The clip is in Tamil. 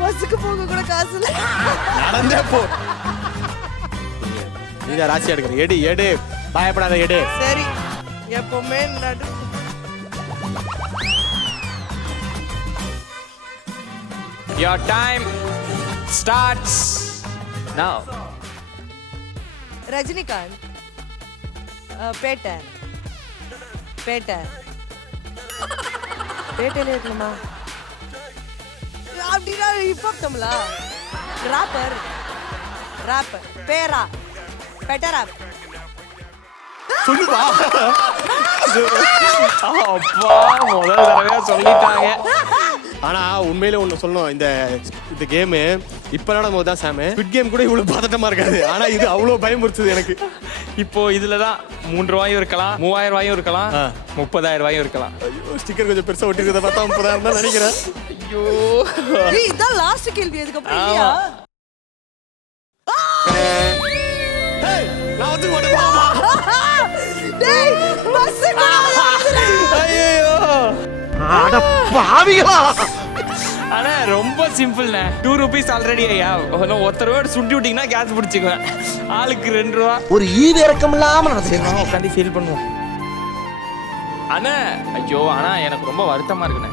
பஸ்ஸுக்கு போக கூட காசு இல்ல. நடந்தே போ. நீங்க ராசி எடுக்கிற எடு எடு பயப்படாத எடு. சரி எப்பவுமே நடு. Your time starts now. Rajinikanth. பேட்டை. பேட்டை. பேட்டையில இருக்கணுமா? அப்படின்னா ஹிப்ஹாப் தமிழா? ராப்பர். ராப்பர். பேரா. பேட்டா ராப். சொல்லுப்பா. அப்பா முதல் தடவையா சொல்லிட்டாங்க. ஆனா உண்மையிலே ஒண்ணு சொல்லணும், இந்த கேம் இப்ப நடக்கும் போது தான் சாமு குட் கேம் கூட இவ்வளவு பதட்டமா இருக்காது. ஆனா இது அவ்வளவு பயமுறுத்துது எனக்கு. இப்போ இதுலதான் 3 ரூபாயும் இருக்கலாம், 3000 ரூபாயும் இருக்கலாம், 30,000 ரூபாயும் இருக்கலாம். ஐயோ ஸ்டிக்கர் கொஞ்சம் பெருசா ஒட்டிருக்கத பார்த்தா 30,000 தான் நினைக்கிறேன். ஐயோ இதான் லாஸ்ட் கேள்வி. அதுக்கப்புறம் இல்லையா? ஹேய் நான் வந்து ஓட போமா. டேய் பஸ் ஐயோ அட பாவிகளா. ஆனா ரொம்ப சிம்பிள்ண்ணே. 2 rupees ஆல்ரெடி ஐயா. ஒருத்தர் வேர்டு சுண்டி விட்டீங்கன்னா கேஸ் பிடிச்சிக்குவேன். ஆளுக்கு 2 ரூபா. ஒரு ஈவு இறக்கம் இல்லாம நடந்துருக்கோம். உட்காந்து ஃபீல் பண்ணுவோம். அண்ணா ஐயோ ஆனா எனக்கு ரொம்ப வருத்தமா இருக்குண்ணே.